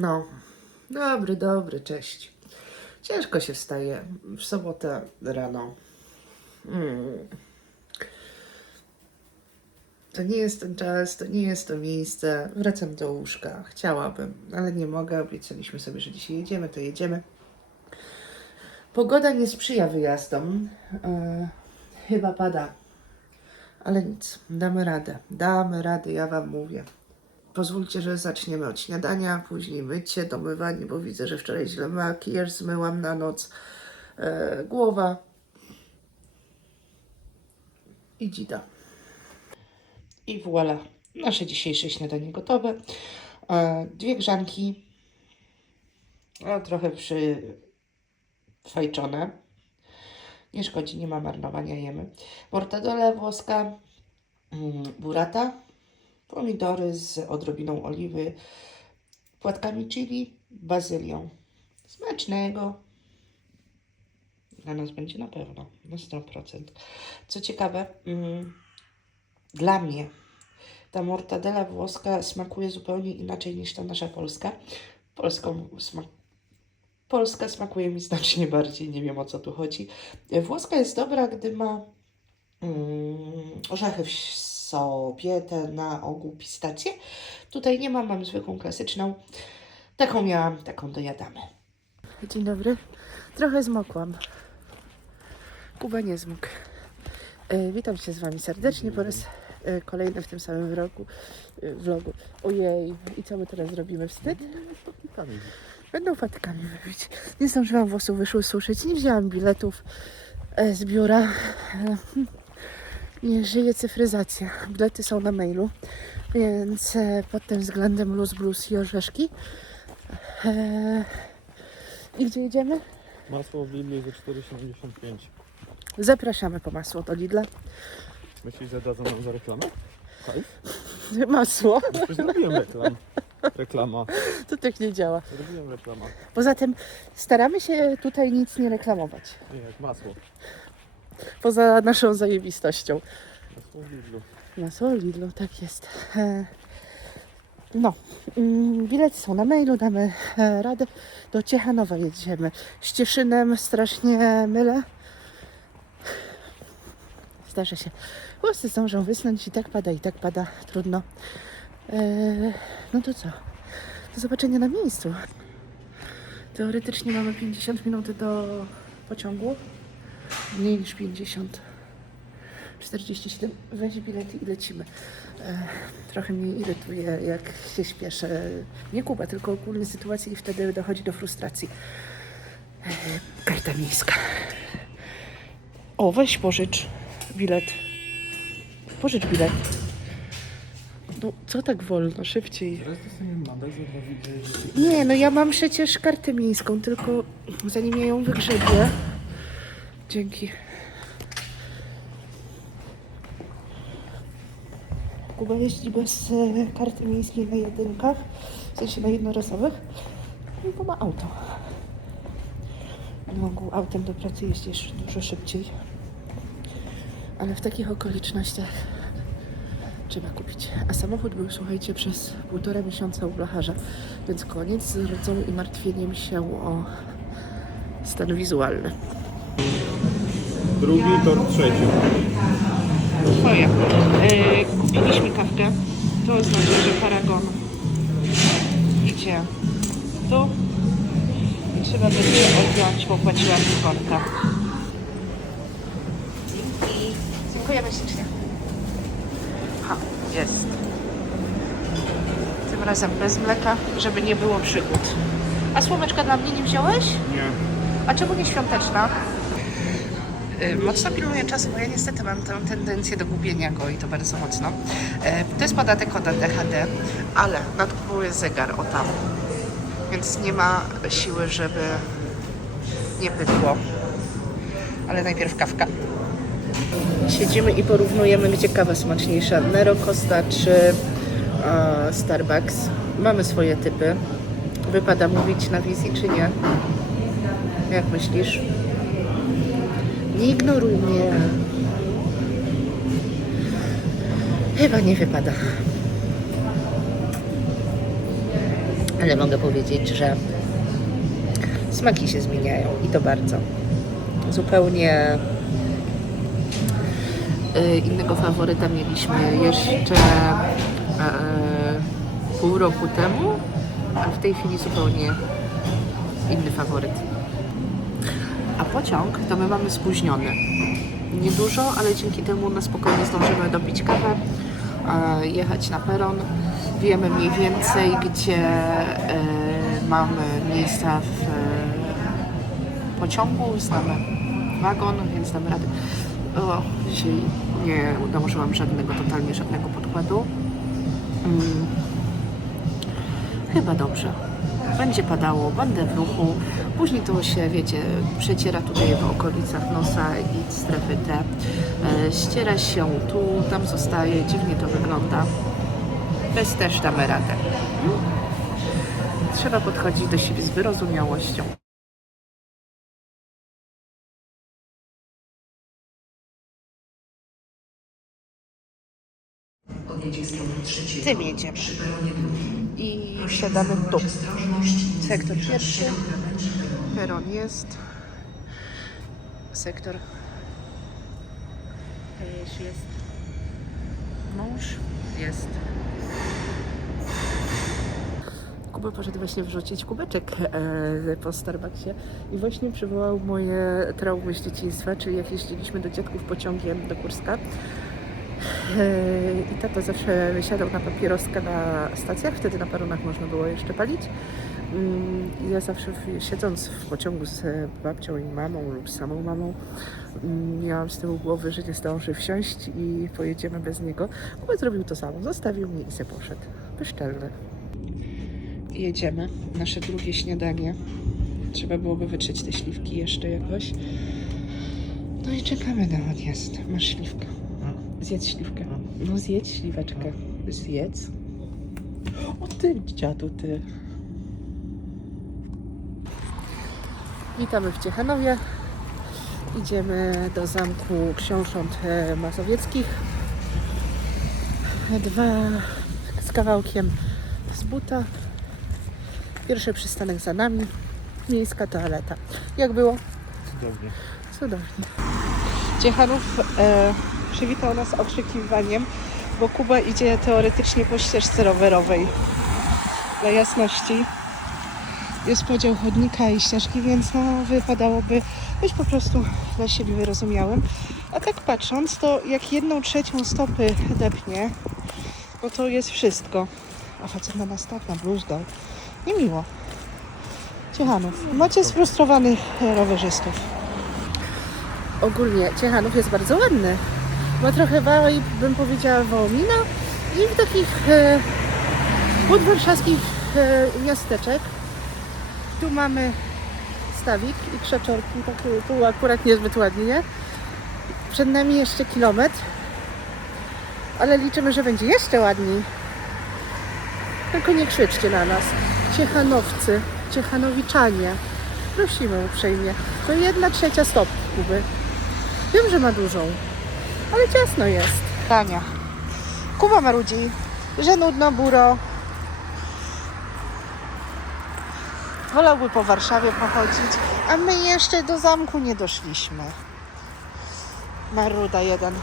No, dobry, dobry, cześć. Ciężko się wstaje w sobotę rano. Mm. To nie jest ten czas, to nie jest to miejsce. Wracam do łóżka. Chciałabym, ale nie mogę. Obiecaliśmy sobie, że dzisiaj jedziemy, to jedziemy. Pogoda nie sprzyja wyjazdom. E, chyba pada. Ale nic, damy radę. Damy radę, ja Wam mówię. Pozwólcie, że zaczniemy od śniadania, później mycie, domywanie, bo widzę, że wczoraj źle makijaż zmyłam na noc. E, głowa. I dzida. I voilà. Nasze dzisiejsze śniadanie gotowe. E, dwie grzanki. A trochę przyfajczone. Nie szkodzi, nie ma marnowania, jemy. Mortadela włoska, mm, burrata, pomidory z odrobiną oliwy, płatkami chili, bazylią. Smacznego. Dla nas będzie na pewno, na 100%. Co ciekawe, mm, dla mnie ta mortadela włoska smakuje zupełnie inaczej niż ta nasza polska. Polską smak Polska smakuje mi znacznie bardziej, nie wiem o co tu chodzi. Włoska jest dobra, gdy ma mm, orzechy w sobie, te na ogół pistacje. Tutaj nie mam, mam zwykłą klasyczną. Taką miałam, taką dojadamy. Dzień dobry. Trochę zmokłam. Kuba nie zmógł. E, witam się z Wami serdecznie po raz e, kolejny w tym samym roku, e, vlogu. Ojej, i co my teraz zrobimy? Wstyd? Będą fatykami wybić. Nie zdążyłam włosów wyszły suszyć, nie wzięłam biletów z biura. Hm, Nie żyje cyfryzacja. Bilety są na mailu, więc e, pod tym względem luz, blues i orzeszki. E, I gdzie jedziemy? Masło w Lidlu za 4,75. Zapraszamy po masło do Lidla. Myślisz, że dadzą nam za reklamę? Hajs? Masło. Przecież zrobiłem reklam. Reklama. To tak nie działa. Zrobiłem reklama. Poza tym staramy się tutaj nic nie reklamować. Nie, jak masło. Poza naszą zajebistością. Masło w Lidlu. Lidlu, tak jest. E, No, mm, bilety są na mailu, damy e, radę. Do Ciechanowa jedziemy. Z Cieszynem strasznie mylę. Zdarza się. Włosy zdążą wysnąć i tak pada, i tak pada. Trudno. E, No to co? Do zobaczenia na miejscu. Teoretycznie mamy 50 minut do pociągu. Mniej niż 50. 47. Weź bilety i lecimy. E, trochę mnie irytuje, jak się śpieszę. Nie Kuba, tylko ogólnie sytuacja i wtedy dochodzi do frustracji. E, karta miejska. O, weź pożycz bilet. Pożycz bilet. No, co tak wolno? Szybciej. Nie, no ja mam przecież kartę miejską, tylko zanim ja ją wygrzebię. Dzięki. Kuba jeździ bez e, karty miejskiej na jedynkach, w sensie na jednorazowych, no bo ma auto. Mógł autem do pracy jeździsz dużo szybciej. Ale w takich okolicznościach trzeba kupić. A samochód był, słuchajcie, przez półtora miesiąca u blacharza, więc koniec z rodzą i martwieniem się o stan wizualny. Drugi, tor trzeci. Twoje. Yy, kupiliśmy kawkę. To oznacza, że Paragon idzie tu. I trzeba będzie odjąć, bo płaciłam z konta. I dziękujemy ślicznie. Ha, jest. Tym razem bez mleka, żeby nie było przygód. A słomeczka dla mnie nie wziąłeś? Nie. A czemu nie świąteczna? Y, Mocno pilnuję czasu, bo ja niestety mam tę tendencję do gubienia go i to bardzo mocno. E, To jest podatek od ADHD, ale nad głową jest zegar, o tam. Więc nie ma siły, żeby nie pykło. Ale najpierw kawka. Siedzimy i porównujemy, gdzie kawa smaczniejsza. Nero Costa czy e, Starbucks. Mamy swoje typy. Wypada mówić na wizji, czy nie? Jak myślisz? Nie ignoruj mnie. Chyba nie wypada. Ale mogę powiedzieć, że smaki się zmieniają i to bardzo. Zupełnie y, innego faworyta mieliśmy jeszcze e, pół roku temu, a w tej chwili zupełnie inny faworyt. Pociąg to my mamy spóźniony. Niedużo, ale dzięki temu na spokojnie zdążymy dopić kawę, e, jechać na peron. Wiemy mniej więcej, gdzie e, mamy miejsca w e, pociągu, znamy wagon, więc damy radę. O, dzisiaj nie dołożyłam żadnego, totalnie żadnego podkładu. Mm. Chyba dobrze. Będzie padało, będę w ruchu. Później to się, wiecie, przeciera tutaj w okolicach nosa i strefy T. E, ściera się tu, tam zostaje, dziwnie to wygląda. Bez też damy radę. Trzeba podchodzić do siebie z wyrozumiałością. Tym jedziemy. I wsiadamy tu. Sektor pierwszy. Peron jest. Sektor. Też jest. Mąż jest. Kuba poszedł właśnie wrzucić kubeczek e, po Starbucksie i właśnie przywołał moje traumy z dzieciństwa, czyli jak jeździliśmy do dziadków pociągiem do Kurska. E, I tata zawsze wysiadał na papieroskę na stacjach, wtedy na peronach można było jeszcze palić. Mm, i Ja zawsze siedząc w pociągu z e, babcią i mamą lub samą mamą mm, miałam z tyłu głowy, że nie zdąży wsiąść i pojedziemy bez niego. Kuba zrobił to samo, zostawił mnie i se poszedł. Bezczelny. Jedziemy. Nasze drugie śniadanie. Trzeba byłoby wytrzeć te śliwki jeszcze jakoś. No i czekamy na odjazd. Masz śliwkę. Zjedz śliwkę. No zjedz śliweczkę. Zjedz. O ty, dziadu, ty. Witamy w Ciechanowie. Idziemy do zamku książąt e, mazowieckich. Dwa z kawałkiem z buta. Pierwszy przystanek za nami. Miejska toaleta. Jak było? Cudownie. Cudownie. Ciechanów e, przywitał nas okrzykiwaniem, bo Kuba idzie teoretycznie po ścieżce rowerowej. Dla jasności jest podział chodnika i ścieżki, więc no, wypadałoby być po prostu dla siebie wyrozumiałym. A tak patrząc, to jak jedną trzecią stopy depnie, no to jest wszystko. A facet na nas tak nabluźdał. Niemiło. Ciechanów. Macie sfrustrowanych rowerzystów. Ogólnie Ciechanów jest bardzo ładny. Ma trochę wałej, bym powiedziała, Wołomina i w takich e, podwarszawskich e, miasteczek. Tu mamy stawik i krzaczorki, tak, tu akurat niezbyt ładnie, nie? Przed nami jeszcze kilometr, ale liczymy, że będzie jeszcze ładniej. Tylko nie krzyczcie na nas. Ciechanowcy, Ciechanowiczanie. Prosimy uprzejmie. To jedna trzecia stopy Kuby. Wiem, że ma dużą, ale ciasno jest. Tania. Kuba marudzi, że nudno, buro. Wolałby po Warszawie pochodzić, a my jeszcze do zamku nie doszliśmy. Maruda jeden.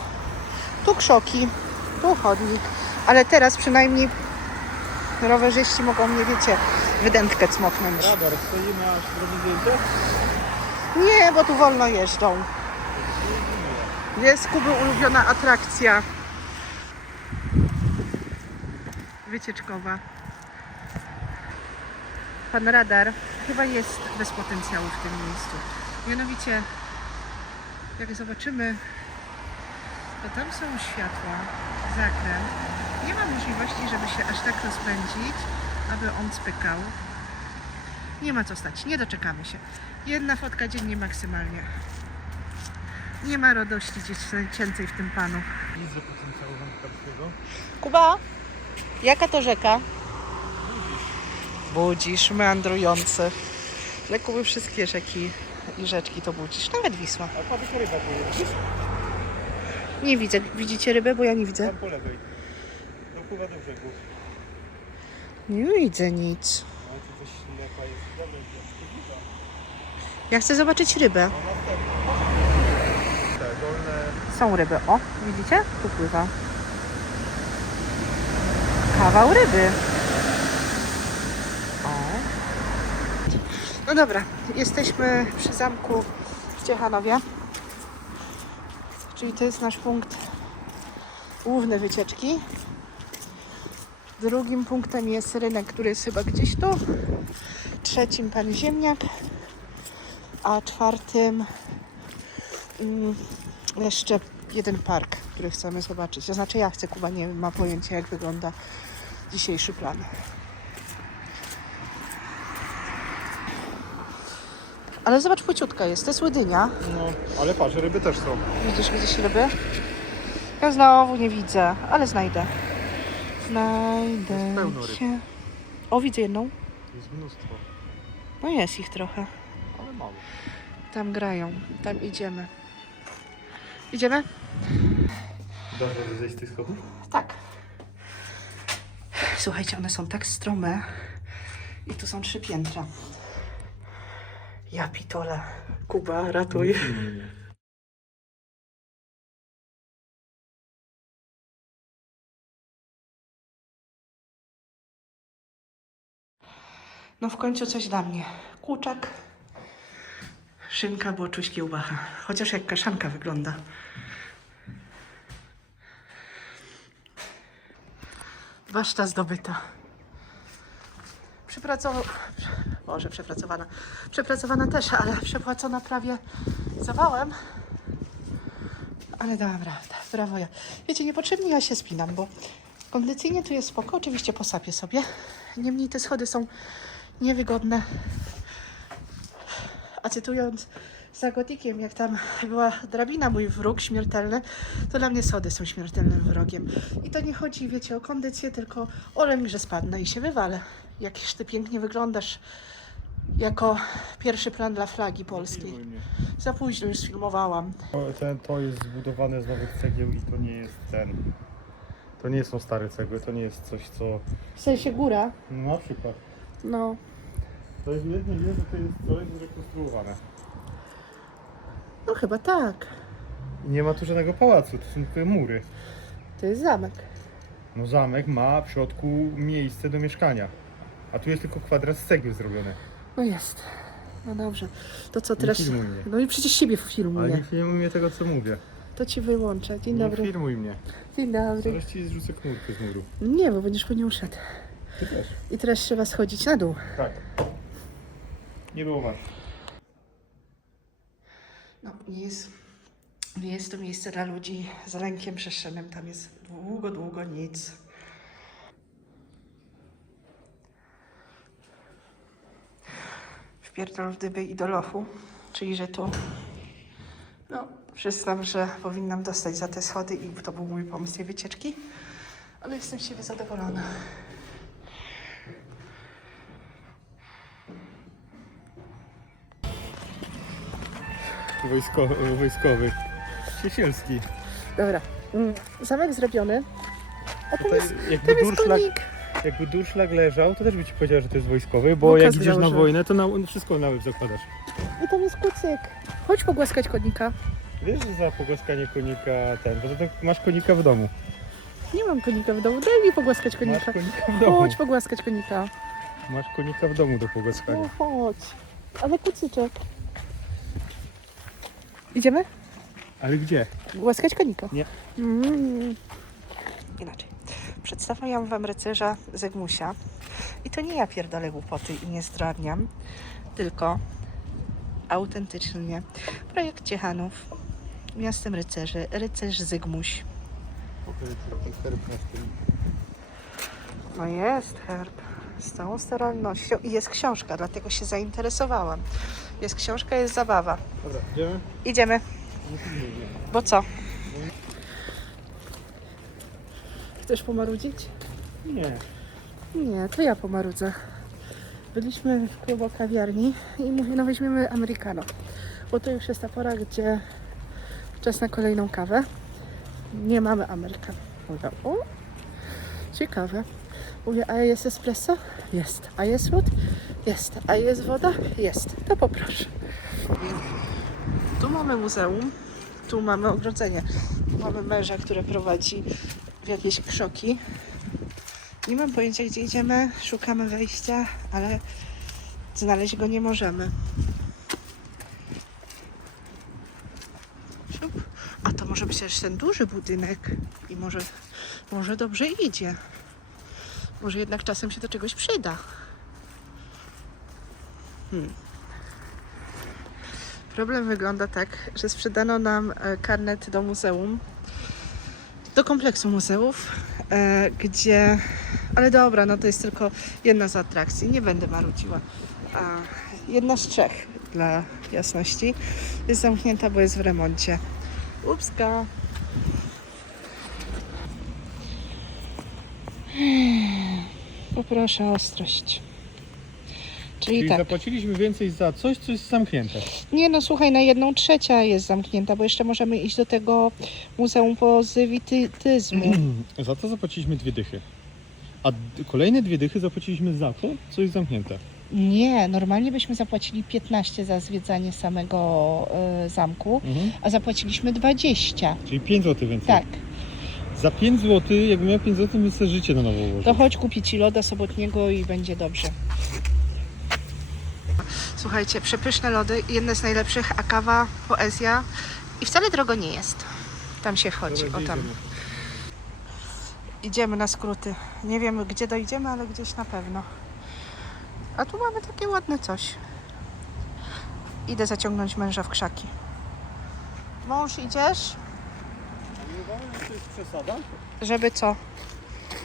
Tu krzoki, tu chodnik, ale teraz przynajmniej rowerzyści mogą mnie, wiecie, wydętkę cmoknąć. Radar, stoimy aż zrobi zdjęcie? Nie, bo tu wolno jeżdżą. Jest Kuby ulubiona atrakcja. Wycieczkowa. Pan radar chyba jest bez potencjału w tym miejscu. Mianowicie, jak zobaczymy, to tam są światła, zakręt. Nie ma możliwości, żeby się aż tak rozpędzić, aby on spykał. Nie ma co stać, nie doczekamy się. Jedna fotka dziennie maksymalnie. Nie ma radości dziecięcej w tym panu. Nic do potencjału wędkarskiego. Kuba, jaka to rzeka? Budzisz, meandrujący. Dla Kuby wszystkie rzeki i rzeczki to budzisz, nawet Wisła. A patrz, ryba. Nie widzę. Widzicie rybę, bo ja nie widzę. Tam po lewej. Dopływa do brzegu. Nie widzę nic. Ale to coś jest. Dobra, Ja chcę zobaczyć rybę. Są ryby. O, widzicie? Tu pływa. Kawał ryby. O. No dobra, jesteśmy przy zamku w Ciechanowie. Czyli to jest nasz punkt główny wycieczki. Drugim punktem jest rynek, który jest chyba gdzieś tu. Trzecim pan ziemniak. A czwartym mm, jeszcze jeden park, który chcemy zobaczyć. To znaczy ja chcę, Kuba nie ma pojęcia jak wygląda dzisiejszy plan. Ale zobacz, płyciutka jest, to jest łydynia. No, ale patrz, ryby też są. Widzisz, widzisz ryby? Ja znowu nie widzę, ale znajdę. Znajdę Jest pełno ryb. O, widzę jedną. Jest mnóstwo, No jest ich trochę. ale mało. Tam grają, tam idziemy. Idziemy? Radę zejść z tych schodów? Tak. Słuchajcie, one są tak strome. I tu są trzy piętra. Ja pitole. Kuba, ratuj. No w końcu coś dla mnie. Kłuczak. Szynka, boczuś, kiełbacha. Chociaż jak kaszanka wygląda. Baszta zdobyta. Przepracowana. Może przepracowana. Przepracowana też, ale przepłacona prawie zawałem. Ale dałam radę. Brawo ja. Wiecie, niepotrzebnie ja się spinam, bo kondycyjnie tu jest spoko. Oczywiście posapię sobie. Niemniej te schody są niewygodne. A cytując za gotikiem, jak tam była drabina, mój wróg śmiertelny, to dla mnie schody są śmiertelnym wrogiem. I to nie chodzi, wiecie, o kondycję, tylko o lęk, że spadnę i się wywalę. Jakież ty pięknie wyglądasz jako pierwszy plan dla flagi polskiej. Za późno już sfilmowałam. To, ten, to jest zbudowane z nowych cegieł i to nie jest ten. To nie są stare cegły, to nie jest coś co. W sensie góra? No na przykład. No. To jest jedno wie, że to jest jest zrekonstruowane. No chyba tak. Nie ma tu żadnego pałacu, to są tylko mury. To jest zamek. No zamek ma w środku miejsce do mieszkania. A tu jest tylko kwadrat z cegieł zrobiony. No jest. No dobrze. To co Nie teraz? filmuj mnie. No i przecież siebie Ale filmuję. nie filmuj tego co mówię. To ci wyłączę. Dzień Nie dobry. filmuj mnie. Dzień dobry. Zaraz ci zrzucę knurkę z muru. Nie, bo będziesz po nie uszedł. Ty też. I teraz trzeba schodzić na dół. Tak. Nie było was. No, nie jest, nie jest to miejsce dla ludzi z lękiem przestrzennym. Tam jest długo, długo nic. Wpierdol w dyby i do lochu, czyli że tu, no, przyznam, że powinnam dostać za te schody i to był mój pomysł tej wycieczki, ale jestem z siebie zadowolona. Wojsko, wojskowy. Ciesielski. Dobra, mm, zamek zrobiony, a tam Tutaj jest, jakby tam jest durszlak, konik. jakby durszlak leżał, to też by ci powiedział, że to jest wojskowy, bo Bo jak kask idziesz na założył. wojnę, to na, wszystko na łeb zakładasz. I tam jest kucyk. Chodź pogłaskać konika. Wiesz, że za pogłaskanie konika ten, bo to masz konika w domu. Nie mam konika w domu, daj mi pogłaskać Masz konika. konika w domu. Chodź pogłaskać konika. Masz konika w domu do No pogłaskania. chodź. Ale kucyczek. Idziemy? Ale gdzie? Głaskać konika. Nie. Mm. Inaczej. Przedstawiam wam rycerza Zygmusia. I to nie ja pierdolę głupoty i nie zdradniam, tylko autentycznie projekt Ciechanów, miastem rycerzy, rycerz Zygmuś. No jest herb. Z całą starannością. I jest książka, dlatego się zainteresowałam. Jest książka, jest zabawa. Dobra, idziemy? Idziemy. Bo co? Chcesz pomarudzić? Nie. Nie, to ja pomarudzę. Byliśmy w klubu kawiarni i mówię, no weźmiemy americano. Bo to już jest ta pora, gdzie czas na kolejną kawę. Nie mamy americano. Mówię, o, ciekawe. Mówię, a jest espresso? Jest. A jest lód? Jest. A jest woda? Jest. To poproszę. Tu mamy muzeum, tu mamy ogrodzenie. Tu mamy męża, który prowadzi w jakieś krzoki. Nie mam pojęcia, gdzie idziemy. Szukamy wejścia, ale znaleźć go nie możemy. A to może być też ten duży budynek i może, może dobrze idzie. Może jednak czasem się do czegoś przyda. Hmm. Problem wygląda tak, że sprzedano nam e, karnet do muzeum, do kompleksu muzeów, e, gdzie. Ale dobra, no to jest tylko jedna z atrakcji, nie będę marudziła. Jedna z trzech, dla jasności, jest zamknięta, bo jest w remoncie. Upska. Poproszę o ostrość. Czyli, Czyli tak. zapłaciliśmy więcej za coś, co jest zamknięte. Nie no, słuchaj, na jedną trzecia jest zamknięta, bo jeszcze możemy iść do tego Muzeum Pozytyzmu. za to zapłaciliśmy dwie dychy. A kolejne dwie dychy zapłaciliśmy za to, co jest zamknięte. Nie, normalnie byśmy zapłacili 15 za zwiedzanie samego e, zamku, Mhm. a zapłaciliśmy 20. Czyli 5 zł więcej. Tak, Za 5 zł, jakbym miał 5 zł, bym sobie życie na nowo ułożył. to chodź kupić ci loda sobotniego i będzie dobrze. Słuchajcie, przepyszne lody, jedne z najlepszych, a kawa, poezja i wcale drogo nie jest. Tam się chodzi, Dobra, o tam. idziemy? Idziemy na skróty. Nie wiemy gdzie dojdziemy, ale gdzieś na pewno. A tu mamy takie ładne coś. Idę zaciągnąć męża w krzaki. Mąż, idziesz? Nie to jest przesada? Żeby co?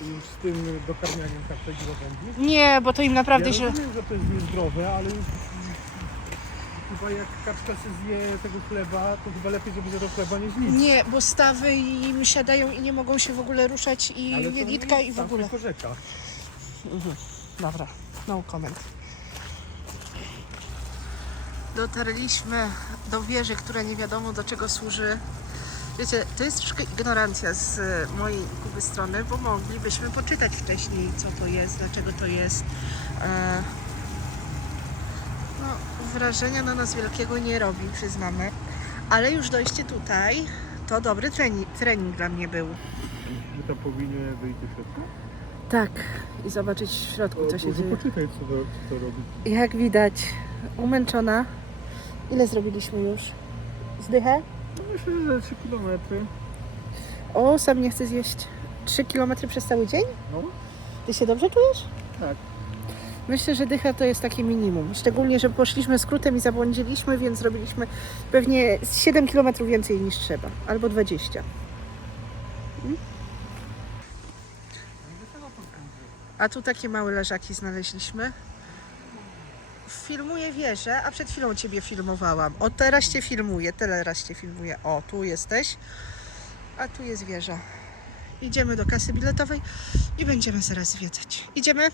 Już z tym dokarmianiem kaczek do wędli. Nie, bo to im naprawdę ja się... rozumiem, że to jest niezdrowe, ale już chyba jak kaczka się zje tego chleba, to chyba lepiej, żeby zjadł chleba niż nic. Nie, bo stawy im siadają i nie mogą się w ogóle ruszać i Ale to nie jelitka jest i w tam ogóle. tylko rzeka. Dobra, no comment. Dotarliśmy do wieży, która nie wiadomo do czego służy. Wiecie, to jest troszkę ignorancja z e, mojej Kuby strony, bo moglibyśmy poczytać wcześniej, co to jest, dlaczego to jest. E, No, wrażenia na nas wielkiego nie robi, przyznamy. Ale już dojście tutaj, to dobry trening, trening dla mnie był. My tam powinny wyjść do środka? Tak, i zobaczyć w środku, co się Może dzieje. Poczytaj, co to, co to robi. Jak widać, umęczona. Ile zrobiliśmy już? Zdychę? Myślę, że 3 km. O, sam nie chcę zjeść. 3 km przez cały dzień? No, Ty się dobrze czujesz? tak. Myślę, że dycha to jest takie minimum. Szczególnie, że poszliśmy skrótem i zabłądziliśmy, więc zrobiliśmy pewnie z 7 km więcej niż trzeba. Albo 20. Mm? A tu takie małe leżaki znaleźliśmy. Filmuję wieżę, a przed chwilą Ciebie filmowałam. O, teraz Cię filmuję, teraz Cię filmuję. O, tu jesteś, a tu jest wieża. Idziemy do kasy biletowej i będziemy zaraz zwiedzać. Idziemy?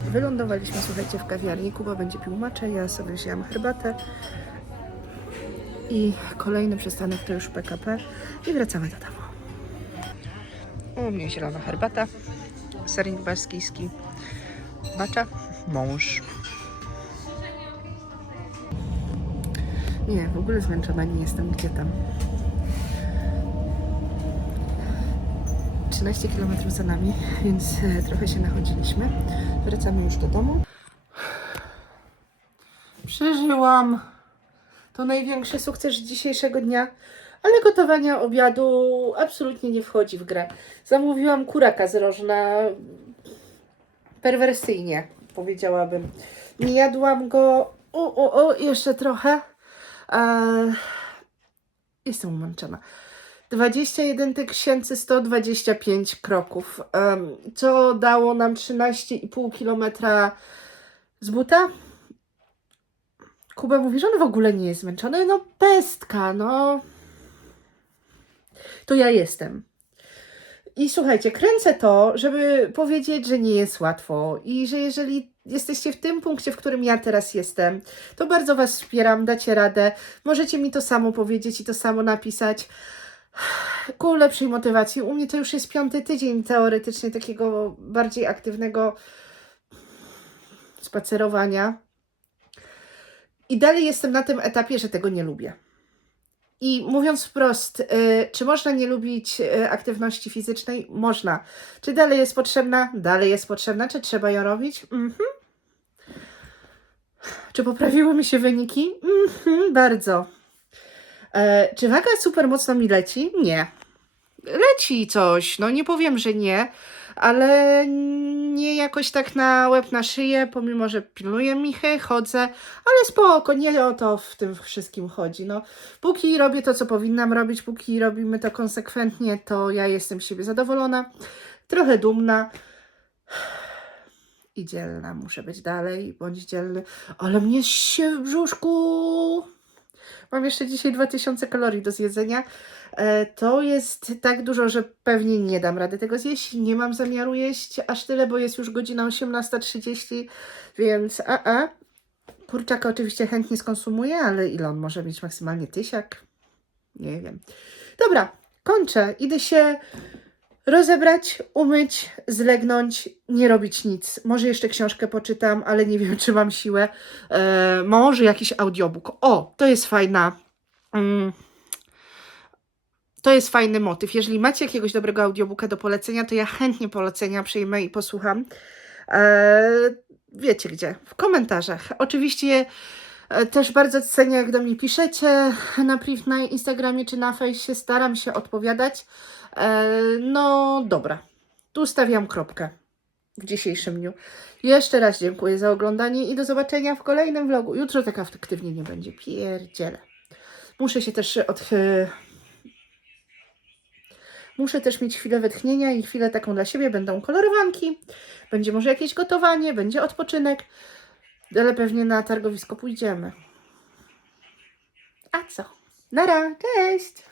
Wylądowaliśmy, słuchajcie, w kawiarni. Kuba będzie pił maczę, ja sobie wzięłam herbatę. I kolejny przystanek to już PKP i wracamy do domu. U mnie zielona herbata, sernik baskijski, macza, mąż. Nie, w ogóle zmęczona nie jestem. Gdzie tam? 13 km za nami, więc e, trochę się nachodziliśmy. Wracamy już do domu. Przeżyłam. To największy sukces dzisiejszego dnia, ale gotowania obiadu absolutnie nie wchodzi w grę. Zamówiłam kuraka z rożna perwersyjnie, powiedziałabym. Nie jadłam go. O, o, o, jeszcze trochę. Eee, jestem umęczona. 21 125 kroków, co dało nam 13,5 kilometra z buta. Kuba mówi, że on w ogóle nie jest zmęczony. No pestka, no. To ja jestem. I słuchajcie, kręcę to, żeby powiedzieć, że nie jest łatwo i że jeżeli jesteście w tym punkcie, w którym ja teraz jestem, to bardzo Was wspieram, dacie radę. Możecie mi to samo powiedzieć i to samo napisać. ku lepszej motywacji. U mnie to już jest piąty tydzień teoretycznie takiego bardziej aktywnego spacerowania. I dalej jestem na tym etapie, że tego nie lubię. I mówiąc wprost, y, czy można nie lubić y, aktywności fizycznej? Można. Czy dalej jest potrzebna? Dalej jest potrzebna. Czy trzeba ją robić? Mhm. Czy poprawiły mi się wyniki? Mhm, bardzo. E, czy waga super mocno mi leci? Nie. Leci coś, no nie powiem, że nie, ale nie jakoś tak na łeb na szyję, pomimo, że pilnuję Michy, chodzę, ale spoko, nie o to w tym wszystkim chodzi. No, póki robię to, co powinnam robić, póki robimy to konsekwentnie, to ja jestem z siebie zadowolona, trochę dumna i dzielna. Muszę być dalej, bądź dzielny, ale mnie się w brzuszku. Mam jeszcze dzisiaj 2000 kalorii do zjedzenia. E, To jest tak dużo, że pewnie nie dam rady tego zjeść. Nie mam zamiaru jeść aż tyle, bo jest już godzina 18.30, więc a, a. Kurczaka oczywiście chętnie skonsumuję, ale ile on może mieć maksymalnie tysiak? Nie wiem. Dobra, kończę. Idę się rozebrać, umyć, zlegnąć, nie robić nic. Może jeszcze książkę poczytam, ale nie wiem, czy mam siłę. E, może jakiś audiobook. O, to jest fajna. Mm, to jest fajny motyw. Jeżeli macie jakiegoś dobrego audiobooka do polecenia, to ja chętnie polecenia przyjmę i posłucham. E, wiecie gdzie? W komentarzach. Oczywiście e, też bardzo cenię, jak do mnie piszecie na priv na Instagramie czy na fejsie. Staram się odpowiadać. E, no dobra, tu stawiam kropkę w dzisiejszym dniu. Jeszcze raz dziękuję za oglądanie i do zobaczenia w kolejnym vlogu. Jutro tak aktywnie nie będzie. Pierdziele. Muszę się też od... Muszę też mieć chwilę wytchnienia i chwilę taką dla siebie. Będą kolorowanki, będzie może jakieś gotowanie, będzie odpoczynek, ale pewnie na targowisko pójdziemy. A co? Nara, cześć!